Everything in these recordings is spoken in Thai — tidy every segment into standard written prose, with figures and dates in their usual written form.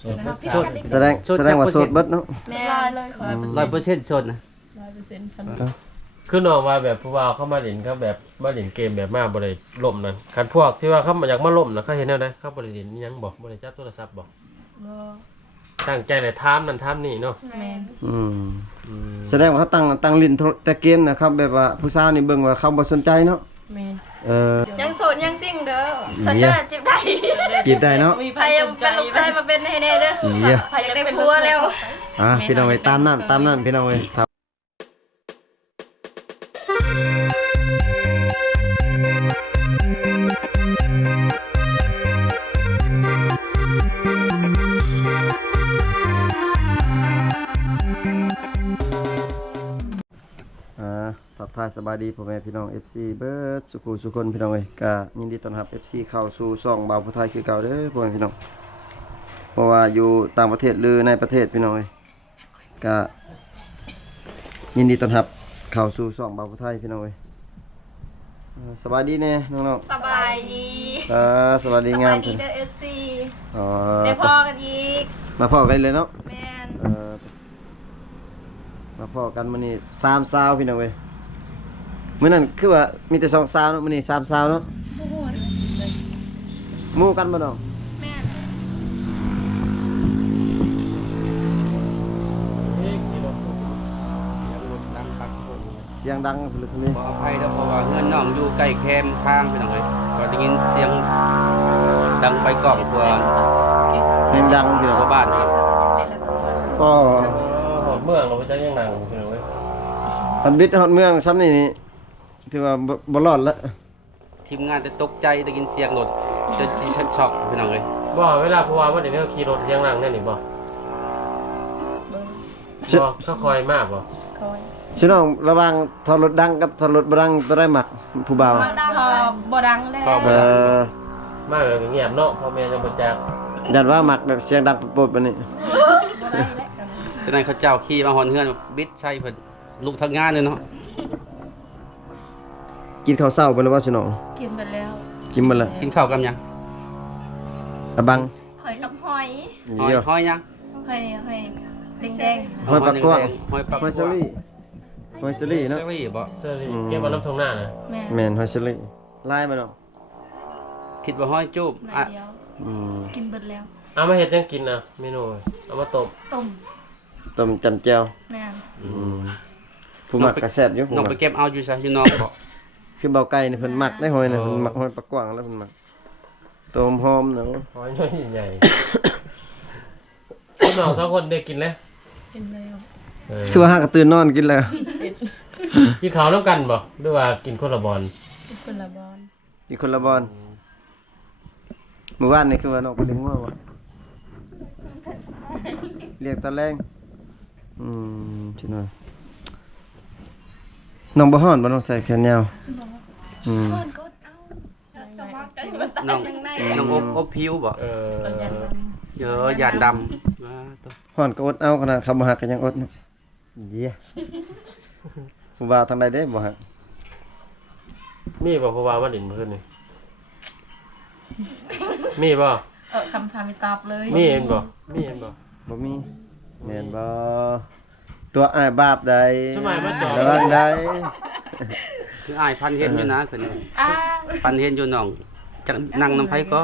โสดแสดงว่าโสดเบิดเนาะ แม่เลยขอ 100%โสดนะ 100%พัน คือน้องว่าแบบผู้ว่าเข้ามาเล่นเขาแบบมาเล่นเกมแบบมาบ่ได้ล่มนั่นคันพวกที่ว่าเขาอยากมาล่มน่ะเขาเห็นแนวใดเขาบ่ได้เล่นอิหยังบ่ได้จับโทรศัพท์บ่ บ่ ตั้งใจได้ถามนั่นถามนี่เนาะ แม่น อืมแสดงว่าเขาตั้งลิ้นแต่เกมนะครับแบบว่าผู้สาวนี่เบิ่งว่าเขาบ่สนใจเนาะ แม่น ยังโสดยังซิ่งเด้อสัญญาจีบได้ จีบได้เนาะ มี พยายามเป็นลูกชายมาเป็นให้แน่เด้อ เยี่ย พยายามได้ผัวแล้ว พี่น้องเอ้ยตามนั้นพี่น้องเอ้ยครับทักทายสบายดีพ่อแม่พี่น้อง FC เบิร์ดสุขุสุคนพี่น้องเอ้ยก็ยินดีต้อนรับ FC เข้าสู่ช่องบ่าวผู้ไทยคือเก่าเด้อพ่อแม่พี่น้องเพราะว่าอยู่ต่างประเทศหรือในประเทศพี่น้องเอ้ยก็ยินดีต้อนรับเข้าสู่ช่องบ่าวผู้ไทยพี่น้องเอ้ยสบายดีแน่น้อง สบายดี ๆสวัสดีงาม ดีเด้อ FC อ๋อ ได้พ่อกันอีก มาพ่อกันเลยเนาะ แม่น มาพ่อกันมื้อนี้3สาวพี่น้องเอ้ยมื้อนั้นคือว่ามีแต่2สาวเนาะมื้อนี้3สาวเนาะหมู่กันบ่น้อง แม่น เสียงดังพลึกนี้ ขออภัยแล้วเพราะว่าเฮือนน้องอยู่ใกล้แคมป์ข้างพี่น้องเอ้ยก็ได้ยินเสียงดังไปกล้องทั่ว เพลงดังพี่น้อง ทั่วบ้านครับ ก็ หอดเมืองเราไปจังยังหนังพี่น้องเว้ย พันบิดฮอดเมืองซ้ำนี่ถือว่าบ่รอดแล้ว ทีมงานจะตกใจได้ยินเสียงรถจะช็อกพี่น้องเอ้ย บ่เวลาผู้ว่ามาเดี๋ยวนี้เขาขี่รถเสียงดังแน่นี่บ่ เบิ่ง บ่เขาคอยมากบ่ คอย ชิน้องระหว่างทอรถดังกับทอรถบ่ดังตัวได้หมักผู้บ่าว พอบ่ดังแล้ว เออ มาแบบเงียบเนาะพ่อแม่ยังบ่จัก ยันว่าหมักแบบเสียงดังโปรดๆบัดนี้ บ่ได้แล้วกัน ฉะนั้นเขาเจ้าขี่มาหอนเฮือนบิดใส่เพิ่นลูกทำงานเลยเนาะ กินข้าวเช้าไปแล้วว่าชิน้อง กินไปแล้ว กินบ่ละ กินข้าวกับหยัง อะบัง หอยกับหอย หอย เดี๋ยว หอยหยัง ให้แดง หอยปลากกว้าง หอยปลาก หอยเซอรี่หอยเซอรี่เนาะ เซอรี่บ่ เสื้อนี่เก็บมาน้ำทงหน้าน่ะ ๆแม่น แม่นหอยเซอรี่ลายมาเนาะ คิดว่าหอยจูบ หน่อ อ่ะ ยเดียว อืม กินเบิดแล้ว เอามาเฮ็ดยังกินน่ะเมนูเอามาตบ ต้ม ต้มจำแจ่ว แม่น ผู้หมักกระแซ่บอยู่ผู้ห น้อง มั ไป ก เก็บเอาอยู่ซะอยู่น้องบ่ คือเบาไก่นี่เพิ่นหมักได้หอยน่ะเพิ่นหมักหอยปลากว้างแล้วเพิ่นหมักต้มหอมเนาะ หอยน้อยใหญ่พี่น้องสองคนได้กินแล้ว กินแล้ว คือว่าหากระตื่นนอนกินแล้ว กินข้าวน้ำกันบ่หรือว่ากินคนละบอล กินคนละบอน อีกคนละบอลเมื่อวานนี่คือว่าน้องไปเลี้ยงงัววะเรียกตอนแรงชิหน่อยน้องบ่ฮ้อนบ่น้องใส่แขนยาวอืม คนก็เอาจะมากันมันตาย น้อง ข้างใน น้องอบผิวบ่ เรายันด เยอะหยาดดำตัว ฮ้อนก็อดเอาขนาดคำบ่ฮักก็ยังอดเนาะเยี่ยผู้บ่าวทางใดเด้บ่ฮัก มีบ่ผู้ว่ามาดินเพิ่นนี่มีบ่ คำถามไม่ตอบเลย มีเห็นบ่มีเห็นบ่ บ่มีแม่นบ่ตัวอ้ายบาปใด ทำไมมันจอด ระวังใด คืออ้ายพันเห็นอยู่นะเพิ่น อ้า พันเห็นอยู่น้องจักนั่งน้ำไผก็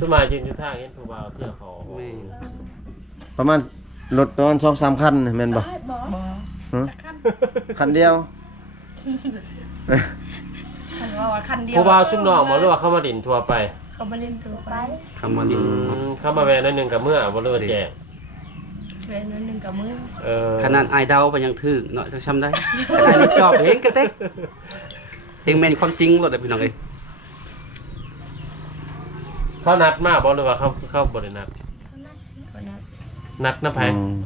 สมัยยืนอยู่ทางเห็นผู้ว่าเที่ยวเขา แม่ ประมาณรถประมาณ 2-3 คันแม่นบ่ บ่ ฮะคันเดียว คันว่าคันเดียว ผู้ว่าซุ่มน้องบ่หรือว่าเข้ามาดินทั่วไป เขามาเล่นตัวไป คำว่าดิน เข้ามาแวะหนิดนึงกับเมื่อบ่เลิกแจก เว้นนิดนึงกับมือ ขนาดอ้ายเดาไปยังถึกเนาะจักช้ำได้ขนาดมันจอบเห็นกระเต็กเฮงแม่นความจริงโลดแต่พี่น้องเอ้ย เขานัดมาบ่หรือว่าเขาบ่ได้นัด เขานัด นัดนำไผ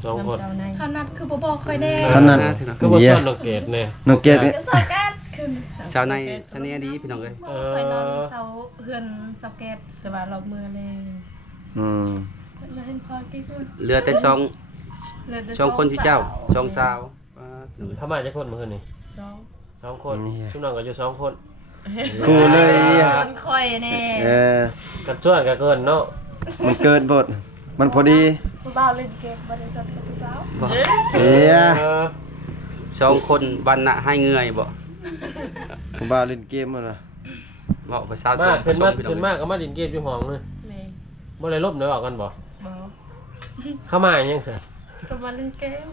สองคน น้ำเสาใน เขานัดคือบ่บอกค่อยแน่ ขนาด ก็บ่ซ่อนดอกเกตแน่ น้องเกดนี่ เดี๋ยวสอดกันขึ้น ชาวในชาวเนี้ดีพี่น้องเอ้ย ค่อยนอนเสาเฮือนเสาแก๊ส แต่ว่าเราเมื่อเลย อืม เราเห็นพอกี่คน เหลือแต่สองคนที่เจ้าสองสาว ทำไมจะคนมื้อนี่ สอง สองคนซุ่มน้องก็อยู่สองคน คู่เลย คนค่อยแน่ เออ กันส่วนก็เกินเนาะ มันเกินบทมันพอดี ผู้บ่าวเล่นเกมบ่ได้สดกับผู้สาว บ่ เอ้ย เออ สองคนวันน่ะให้เหงื่อยบ่ ผมบ่าวเล่นเกมมันน่ะ เว้าภาษา มาขึ้นมา พี่น้ ขึ้ อน ง มาก็มาดินเกมอยู่ห้องเลย แม่ บ่ได้ลบเดี๋ยวออกกันบ่ บ่ เข้ามาอีหยังซะ ก็มาเล่นเกม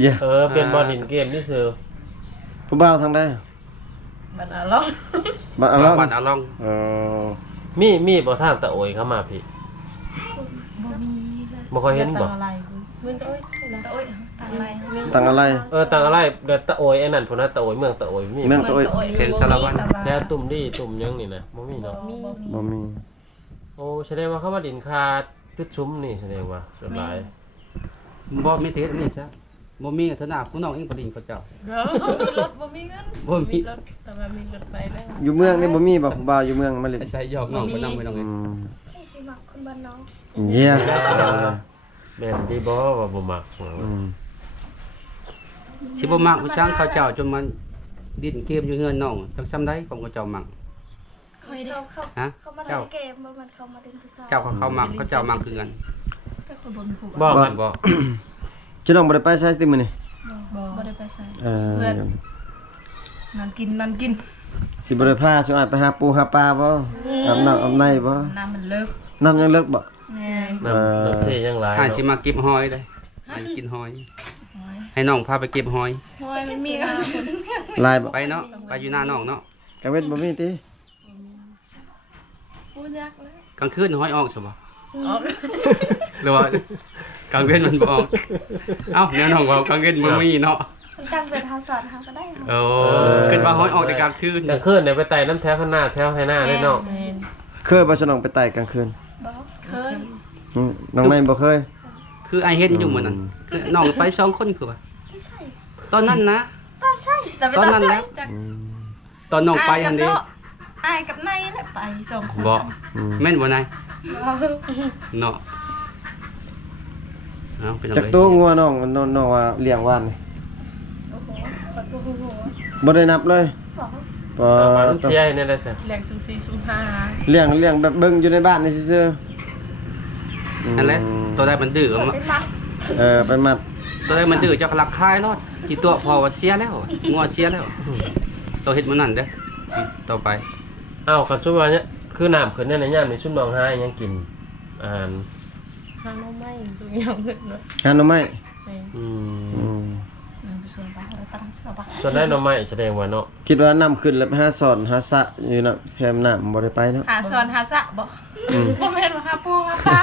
เย้ย เออเป็นบ่ดินเกมนี่ซื่อ ผู้บ่าวทางใด บัดอาลอง บ่เอาแล้ว บ้านอาลอง เออ มีบ่ทางตะโอยเข้ามาพี่ บ่มีนะ บ่ค่อยเห็นบ่ ตั้งอะไรมึงก็โอ้ยนะโอ้ยตั้งอะไร ตั้งอะไร ต่างอะไรเดี๋ยวตะโอยไอ้นั่นพุ่นน่ะตะโอยเมืองตะโอยมี เมือง โย เขนสารวัตร แล้วตุ่มดีตุ่มหยังนี่นะบ่มีเนาะ บ่มี โอ้แสดงว่าเข้ามาดินคาจุดชุ้มนี่แสดงว่าส่วนหลาย บ่มีเทศอันนี้ซะบ่มีเท่าหน้าผู้น้องเองบ่ดินเขาเจ้า รถบ่มีเงิน บ่มี รถแต่ว่ามีรถไปแล้ว อยู่เมืองนี่บ่มีบ่ผู้บ่าวอยู่เมืองมาเล่น ใช้หยอกน้องไปนำไปน้อง อื เอ้ย ม พี่สิมักคนบ้านน้อง เย้ย แม่นดีบ่ว่าบ่มัก อืม สิบ่มักผู้ช่างเขาเจ้าจนมันดิ้นเกมอยู่เฮือนน้องจังซำได้ผมก็เจ้ามัก เคยได้เขา ฮะ เขามาเล่ เจ้า นเกมบ่มันเขามาเล่นผู้สาว เจ้าเขามักเขาเจ้ามักคือกัน แต่คนบ่มีผู้ บ่ บ่ กัน บ่ จิน้องบ่ได้ไปใช้ติมื้อนี่ บ่ได้ไปใส่ เออ เพื่อน นั่นกินนั่นกิน สิบ่ได้พาสุอ้ายไปหาปูหาปลาบ่อาบน้ำอาบในบ่ น้ำมันเลิก น้ำยังเลิกบ่ แม่ น้ำเสียยังหลาย หาสิมาเก็บหอยได้ให้กินหอย ให้น้องพาไปเก็บหอย หอยมันมีกัน ลายบ่ ไปเนาะไปอยู่หน้าน้องเนาะ กลางเว้นบ่มีติ พูดยากเลย กลางคืนหอยออกซะบ่ ออก หรือว่ากลางเว้นมันบ่ออกเอ้าแนวน้องว่ากลางเว้นบ่มีเนาะ มันตั้งเป็นเฮาสอนเฮาก็ได้เฮา โอ้คิดว่าหอยออกแต่กลางคืน กลางคืนเนี่ยไปไต่น้ำแถวข้างหน้าแถวให้หน้าได้เนาะ แม่น เคยบ่ฉน้องไปไต่กลางคืน บ่ เคย อืมน้องในบ่เคย คือไอเห็นอยู่เหมือนนั้นคือน้องไป2คนคือว่า ไม่ใช่ ตอนนั้นนะ ตอนใช่แต่ไม่ ตอน ตอน นั้น ใช่ แล้ว จาก อืม ตอนน้องไปหั่นเด้ อายกับนายแหละไปสองคน บ่ อืม แม่นบ่นายเนาะเอาเป็นอะไร จักตัวงัวน้องน้องว่าเลี้ยงว่านนี่ โอ้โหขอตัวโอ้โห บ่ได้นับเลย บอก บ่ เอามาน้ำเสียให้เนี่ยได้ซะ แรงซุ่ม4ซุ่ม5 เลี้ยงแบบเบิ่งอยู่ในบ้านนี่ซื่อๆ นั่นแหละตัวใดมันดื้อ ขอ มา เป็นมัด ไปมัด ตัวใดมันดื้อเจ้าก็รักคายรอดกี่ตัวพอว่าเสียแล้วงัวเสียแล้วตัวเฮ็ดมื้อนั้นเด้อต่อไป เอ้าคันซุมว่าเนี่ยคือน้ำขึ้นเนี่ยในยามนี่ซุมน้องหาอิหยังกินอาหาร ทางน้องไม่ตัวอย่างเงินเนาะ หาหน่อไม้ แม่น อืม อืม ไปส่วนบ้านเราตั้งเสื้อบ้าน ส่วนได้หน่อไม้แสดงว่าเนาะ คิดว่าน้ำขึ้นแล้วไปหาสอนหาสระอยู่น่ะแถมน้ำบ่ได้ไปเนาะ หาสวนหาสะบ่ อืม บ่แม่นว่าหาปูหาปลา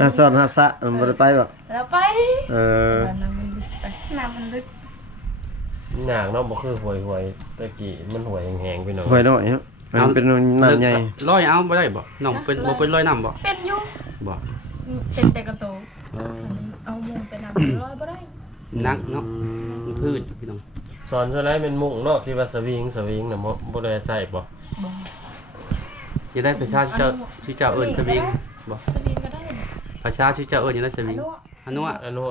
หาสอนหาสระมันบ่ได้ไปบ่ แล้วไป เออ บ้านน้ำมันลึกไป น้ำมันลึก ยากเนาะบ่คือหวยๆตะกี้มันหวยแห้งๆไปหน่อย หอยน้อยครับมันเป็นน้ำใหญ่ ร้อยเอาบ่ได้บ่น้องเป็นบ่เป็นร้อยน้ำบ่ เป็นอยู่ บ่ เป็นแต่กระโต เอาหมูไปน้ำร้อยบ่ได้ นักเนาะมันพืชพี่น้อง สอนส่วนไรเป็นมุ้งเนาะที่ว่าสวิงน่ะบ่ได้ใช้บ่ บ่ อย่าได้ประชาเจ้าชื่อเจ้าเอิ้นสวิงบ่ สลิงก็ได้ ประชาชื่อเจ้าเอิ้นอย่าได้สวิงอันนู้น อันนู้น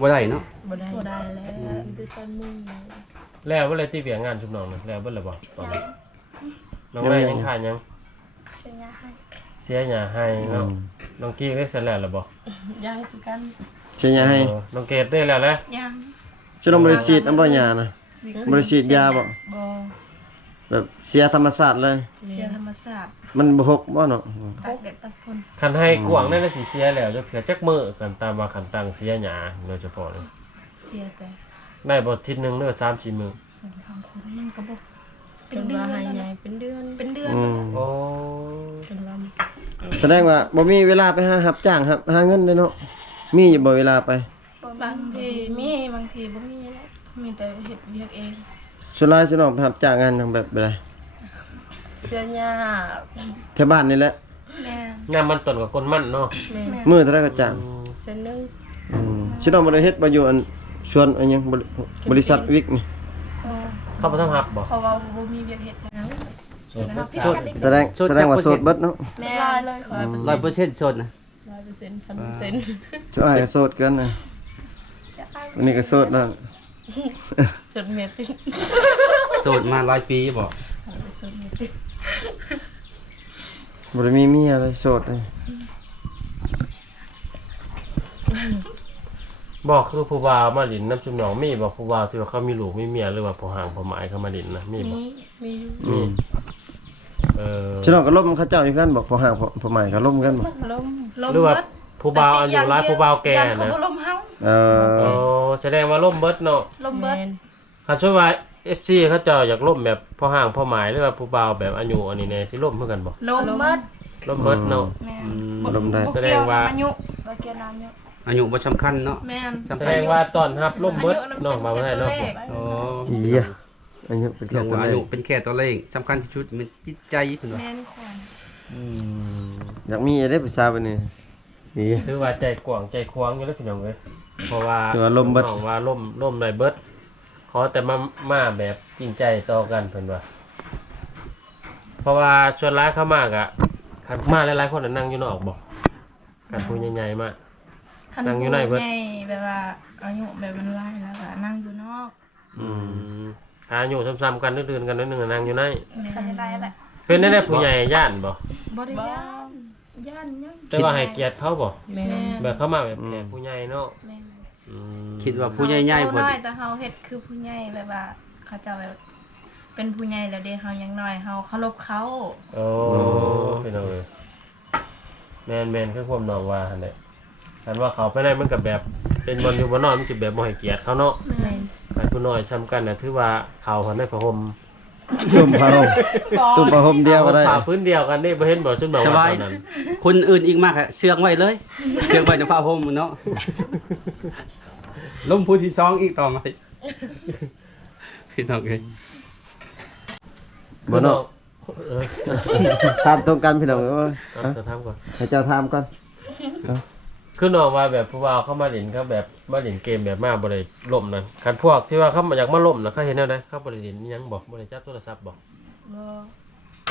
บ่ได้เนาะ บ่ได้บ่ได้แล้วมีแต่ใส่มุ้ง แล้วบ่เลยที่เวียงงานชุบน้องน่ะแล้วบ่เลยบ่ตอนนี้น้องแม่ยังขาดยัง เชียร์ให้ เสียหญ้าให้เนาะน้องกี้ได้เสร็จแล้วหรือบ่ ยายคือกัน เชียร์ยาให้ น้องเกดได้แล้วแหละ ยัง จะต้องบริสีดน้ำบ่ยานะบริสีดยาบ่ บ่ แบบเสียธรรมศาสตร์เลย เสียธรรมศาสตร์ มันบ่หกบ่เนาะ ตักเด็ดตักคน คันให้กวางได้นาทีเสียแล้วจะเผื่อจักมื้อกันตามว่าคันตังเสียหญ้าโดยเฉพาะเลย เสียแต่ ได้บ่อาทิตย์หนึงหรือ3-4มื้อ 2-3คนมันก็บ่เป็นเดือนหายใหญ่เป็นเดือนเป็นเดือน อืม โอ้ จนว่า แสดงว่าบ่มีเวลาไปหารับจ้างครับหาเงินเลยเนาะมีอยู่บ่เวลาไป บางทีมีบางทีบ่มีแล้วมีแต่เฮ็ดเวียกเอง ส่วนหลายส่วนน้องไปรับจ้างงานทางแบบใด เสื้อหญ้า แถวบ้านนี่แหละ แม่ ยามมันต้นกับคนมันเนาะ แม่ มื้อเท่าไหร่ก็จ้าง เส้นนึง อืมสิน้องบ่ได้เฮ็ดบ่อยู่อันชวนอันหยังบริษัทวิกนี่ เข้าไปทำหับบ่ เขาว่าบ่มีเวียกเฮ็ดแล้ว โสด แสดงว่าโสดเบิดเนาะ แม่ลอยเลยขอ 100%โสดนะ 100% 1,000% ช่วยอ้ายก็โสดเกินนะวันนี้ก็โสดแล้ว จนเมียติด โสดมาหลายปีบ่ จนเมียติด บ่ได้มีเมียเลยโสดเลย บอกคือผู้บ่าวมาดินน้ำชุมหนองมีบอกผู้บ่าวที่ว่าเขามีลูกมีเมียหรือว่าผู้ห่างผู้หมายเขามาดินนะมีบ่ มีอยู่ มีเออ ฉะนั้นก็ล่มเขาเจ้าอยู่กันบอกพอห่างพอใหม่ก็ล่มกันบ่ ล้ม หรือว่าผู้บ่าวอายุร้ายผู้บ่าวแก่ ยันเขา นะ บ่ล้มเฮา เอ โอ้ อ แสดงว่าล่มเบิดเนาะ ล้มเบิด คันช่วยว่า FC เขาเจ้าอยากล่มแบบพ่อห่างพ่อหมายหรือว่าผู้บ่าวแบบอายุอันนี้แน่สิล่มเพื่อกันบ่ ล้มเบิด ล่มเบิดเนาะ แม่ อืม ล่มได้ แสดงว่า อายุบ่เกี่ยวน้ำเยอะ อายุบ่สำคัญเนาะ แม่น สำ แส คั ด ญ งว่าตอนรับล่มเบิดเนาะมาบ่ได้เนาะ โอ้ อีอ่ะอายุเป็น ล แค่ ง ตัว ว่าอา เล ยุ ข เป็นแค่ตัวเลขสำคัญที่สุดมันจิตใจเพิ่นว่า แม่นขวัญ อืม อยากมีอะไรภาษาบัดนี้อี ถือว่าใจกว้างใจควางอยู่แล้วพี่น้องเอ้ยเพราะว่า ถือว่าล่มเบิด น้องว่าล่มได้เบิดขอแต่มาแบบจริงใจต่อกันเพิ่นว่า เพราะว่าส่วนร้ายเข้ามากอ่ะคันมาหลายๆคนน่ะนั่งอยู่นอกบ่กันผู้ใหญ่ๆมาก คัน นั่งอยู่ไหนเบิด ใหญ่แบบว่าอายุแบบมันหลายแล้วก็นั่งอยู่นอก ถ้าอายุซ้ำๆกันนื่นๆกันนิดนึงนั่งอยู่ใน แม่ ใครได้แหละ เป็นได้ผู้ใหญ่ย่านบ่ บ่ได้ย่านย่านยัง แต่ว่าให้เกียรติเขาบ่ แม่น แบบเข้ามาแบบแขกผู้ใหญ่เนาะ แม่น อืม คิดว่าผู้ใหญ่ๆ เฮา เพิ่น น้อยแต่เฮาเฮ็ดคือผู้ใหญ่แบบว่าเขาเจ้าแบบเป็นผู้ใหญ่แล้วเด้เฮายังน้อยเฮาเคารพเขา โอ้พี่น้องเอ้ยแม่นคือความน้องว่าหั่นแหละคันว่าเขาไปได้มันก็แบบเป็นบนอยู่บ่นอนมันสิแบบบ่ให้เกียรติเขาเนาะ แม่น คันผู้น้อยซ้ำกันน่ะถือว่าเขาหันได้ผ้าห่ม ตุ่มผ้าห่มตุ่มผ้าห่มเดียวก็ได้ ผ้าพื้นเดียวกันนี่บ่เห็นบ่ซุนบอก ส ว่า บาย ตอนนั้น คนอื่นอีกมากอะเชืองไว้เลย เชืองไว้ในผ้าห่มเนาะลมผู้ที่สองอีกต่อมาพี่น้องเอ้ย บ่เนาะ เออ ตามตรงกันพี่น้องว่า เอาจะทำก่อน ให้เจ้าถามก่อน คือน้องว่าแบบผู้บ่าวเข้ามาเล่นเขาแบบมาเล่นเกมแบบมาบ่ได้ล่มนั่นคันพวกที่ว่าเขาอยากมาล่มน่ะเขาเห็นแนวใดเขาบ่ได้เล่นอิหยังบ่ได้จับโทรศัพท์บ่ บ่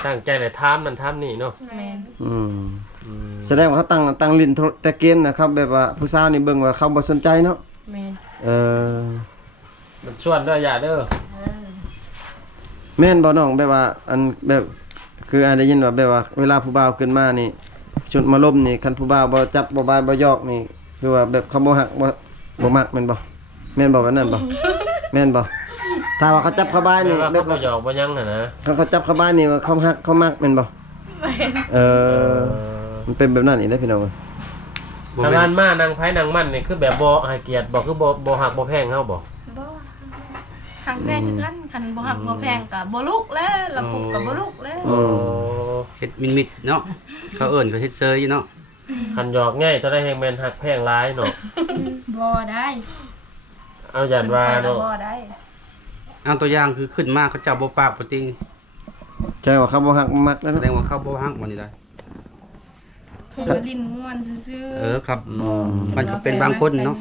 ตั้งใจได้ถามนั่นถามนี่เนาะ แม่น อืม อืม แสดงว่าเขาตั้งลิ้นแต่เกมนะครับแบบว่าผู้สาวนี่เบิ่งว่าเขาบ่สนใจเนาะ แม่น เออ มันชวนเด้ออย่าเด้อ แม่นบ่น้องแบบว่าอันแบบคืออันได้ยินว่าแบบว่าเวลาผู้บ่าวขึ้นมานี่ชุดมาล้มนี่คันผู้บ่าวบ่จับบ่บายบ่ยอกนี่คือว่าแบบเขาบ่ฮักบ่มักแม่นบ่แม่นบ่แบบนั้นบ่แม่นบ่ถ้าว่าเขาจับเขาบาย นี่ นี่ ว่า แบ เขา บ บ่ ว่า หยอกบ่หยังน่ะนะ คันเขาจับเขาบายนี่ว่าเขาฮักเขามักแม่นบ่เออมันเป็นแบบนั้นอีกได้อพี่น้อง บ่ ทาง แม่ งาน นมานางไผนางมันนี่คือแบบบ่ให้เกียรติบ่คือบ่ฮักบ่แพงเฮาบ่ บ่หักแพงคือกันคันบ่หักบ่แพงก็บ่ลุกแล้วแล้วปุ๊บก็บ่ลุกแล้ว อืม เฮ็ดมิดๆเนาะเขาเอิ้นก็เฮ็ดเซยเนาะ คันหยอกง่ายจะได้แฮงแม่นฮักแพงหลายเนาะ บ่ได้ เอาหยันว่าเนาะ บ่ได้ เอาตัวอย่างคือขึ้นมาเขาเจ้าบ่ปากบ่ติง ใช่ว่าเขาบ่ฮักบ่มักแล้ว แส เนาะ ดงว่าเขาบ่ฮักมันนี่ได้ คือลิ้นม่วนซื่อ ครับ อืม มันก็เป็นบางคนเนาะ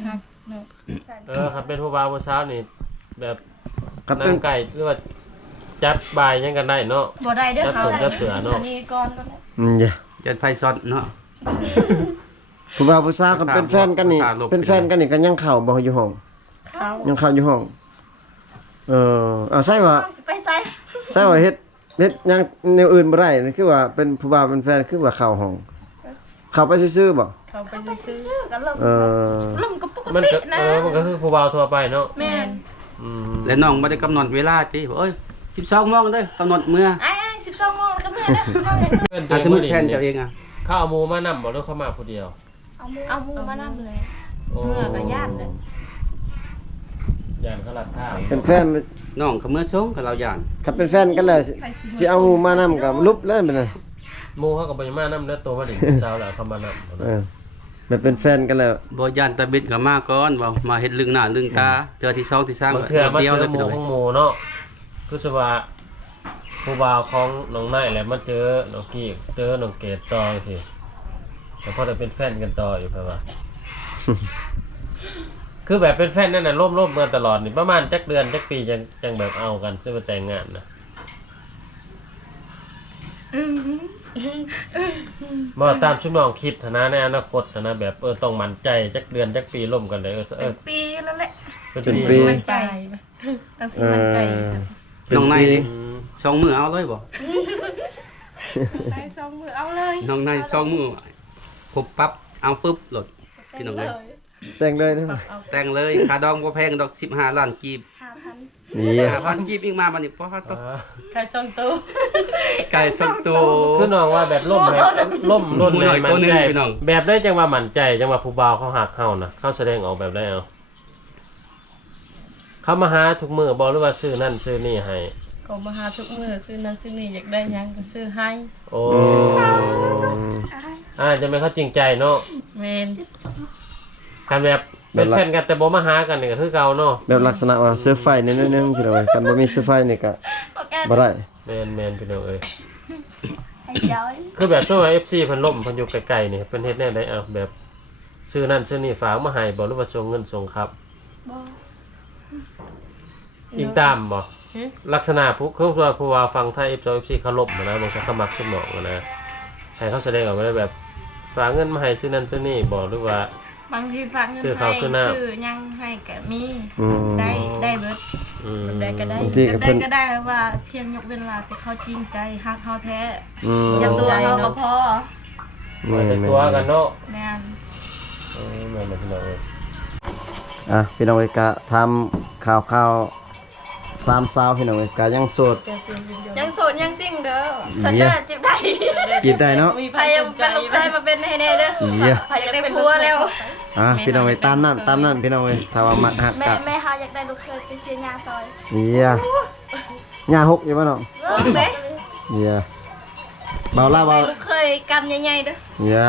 ครับเป็นผู้บ่าวผู้สาวนี่แบบ ครับ นั่ เป็น งไก่หรือว่าจับบายยังกันได้เนาะ บ่ได้เด้อ จับ เขา ผมจับเสือเนาะ อันนี้ก่อนก็ได้ อย่า จะไผซอดเนาะ ผู้บ่าวผู้สาวเขาเป็นแฟนกันนี่ พาลบ เป็นแฟนกันนี่ก็ยังเข้าบ่อยู่ห้อง เขา ยังเข้าอยู่ห้องเอาใช่ว่า สิไปใส่ ใช่ว่าเฮ็ดยังแนวอื่นบ่ได้นี่คือว่าเป็นผู้บ่าวเป็นแฟนคือว่าเข้าห้องเข้าไปซื่อๆบ่ เขาไปซื้อ ซื้อกันลง เออ ลมก็ปก มัน ติ ก็ นะ มันก็คือผู้บ่าวทั่วไปเนาะ แม่น อืม และน้องบ่ได้กำหนดเวลาติเอ้ย12:00 นเด้อกำหนดเมื่อ ไอ้12 โมงแล้วก็เมื่อเด้อน้องเด้อ เพื่อน อ่ะสมมุติ เจ แทนเจ้าเองอ่ะ เข้าเอาหมูมานำบ่หรือเข้ามาผู้เดียว เอาหมูมานำเลย โอ้ เมื่อก็ย่านเลย ย่านเขาลัดท่า เป็นแฟน น้องก็เมื่อส่งกับเราย่าน ครับเป็นแฟนกันแล้วสิเอาหมู่มานำกับลุบแล้วเป็นไง หมูเขาก็บ่มานำเด้อตัวมาดิผู้สาวแล้วเขามานำ เออแบบเป็นแฟนกันแล้ว บ่ย่านตะบิดก็มาก่อนว่ามาเฮ็ดลึงหน้าลึงตาเจอที่2ที่3 บางเทื่อมา เดียว เจ เล อย ห พี่ มู น้อง ของหมูเนาะคือสิว่าผู้บ่าวของน้องนายแหละมาเจอน้องกี้เจอน้องเกดต่อสิแต่พอได้เป็นแฟนกันต่ออยู่เพิ่นว่า คือแบบเป็นแฟนนั่นน่ะร่วมๆกันตลอดนี่ประมาณจักเดือนจักปีจังแบบเอากันเพื่อมาแต่งงานนะบ่ตามชุมน้องคิดนะในอนาคตนะแบบต้องมั่นใจจักเดือนจักปีร่วมกันเลยเป็นปีแล้วแหละ เป็น เป็น ปี ปี มั่นใจต้องสิมั่นใจ น้องนายนี่ อืม 2มื้อเอาเลยบ่ ได้2 มื้อเอาเลย น้องนาย2มื้อพบปั๊บเอาปึ๊บโหลดพี่น้องเอ้ย แต่งเลยนะ แต่งเลยค่าดองบ่แพงดอก15ล้านกีบ 5,000 นี่ 5,000กีบอีกมาบัดนี้พอตก ใครส่งตู้ ไก่สักตัว คือน้องว่าแบบล่มแบบล่มล้น หน่อย มัน ตัวหนึ่ง ใจ พี่น้อง แบบได้จังว่ามั่นใจจังว่าผู้บ่าวเขาหักเฮานะเขาแสดงออกแบบได้เอาเขามาหาทุกมือบ่หรือว่าซื้อนั่นซื้อนี่ให้ ก็มาหาทุกมื้อซื้อนั้นซื้อนี่อยากได้หยังก็ซื้อให้ โอ้จะไม่เขาจริงใจเนาะ แม่น การแบบเป็นแฟนกันแต่บ่มาหากันนี่ก็คือเก่าเนาะ แบบลักษณะว่าซื้อไฟนิดนึงพี่น้องเอ้ยคันบ่มีซื้อไฟนี่ก็ โอเค บ่ได้ แมนพี่น้องเอ้ย ไอ้ย้อย คือแบบช่วง FC เพิ่นล่มเพิ่นอยู่ไกลๆนี่เพิ่นเฮ็ดแนวใดเอาแบบซื้อนั่นซื้อนี่ฝากมาให้บ่หรือว่าส่งเงินส่งครับ บ่ อิงตามบ่ หึ ลักษณะผู้ว่าผู้ว่าฟังไทย FC เขาล่มนะบางทีเขามักขึ้นหนองนะให้เขาแสดงออกมาได้แบบฝากเงินมาให้ซื้อนั่นซื้อนี่บ่หรือว่า บางทีฝากเงิน ซื้อ ให้ ข้าวซื้อน้ำ ซื้อหยังให้ก็มี อืม ได้เบิด อืม ได้ก็ได้ บางทีก็ ได้ เพิ่น ก็ได้ว่าเพียงยกเว้นว่าแต่เขาจริงใจฮักเขาแท้ อืม อย่าตัวเขาก็พอ แม่ แต่ น ตัวกันเนาะ แม่น แม่นพี่น้องเอ้ย อ่ะพี่น้องเอ้ยก็ทำข่าวๆ3สาวพี่น้องเอ้ยก็ยังโสด ยังโสดยังซิ่งเด้อสัญญาจีบได้ จีบได้เนาะ มี ใครยังเป็นลูกเคยมาเป็นให้แน่เด้อ เหี้ย ใครอยากได้ผัวแล้ว อ่ะพี่น้องเอ้ยตามนั้นพี่น้องเอ้ยถ้าว่ามักฮัก แม่ ก็ แม่เฮาอยากได้ลูกเคยไปเสียยาซอย เหี้ยย่าหกอยู่บ่น้อง เด้ เหี้ยเบาลาเบา ลูกเคยกำใหญ่ๆเด้อ เหี้ย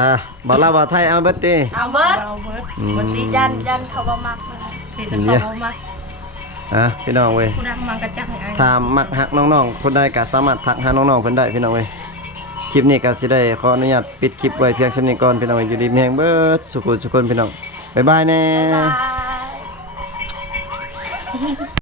เบาลาเบาไทยเอาเบิดติ เอาเบิด เอาเบิด อืม บ่ติ ยันเขาบ่มักมัน ที่จะเขาบ่มัก อ่ะพี่น้องเว้ย ผู้ดังมังกระจังไอ้ ถ้ามักฮักน้องๆคนใดก็สามารถทักหาน้องๆเพิ่นได้พี่น้องเว้ยคลิปนี้ก็สิได้ขออนุญาตปิดคลิปไว้เพียงเท่านี้ก่อนพี่น้องเว้ยอยู่ดีมีแรงเบิดสุขสุขคนพี่น้องบ๊ายบายแน่ บาย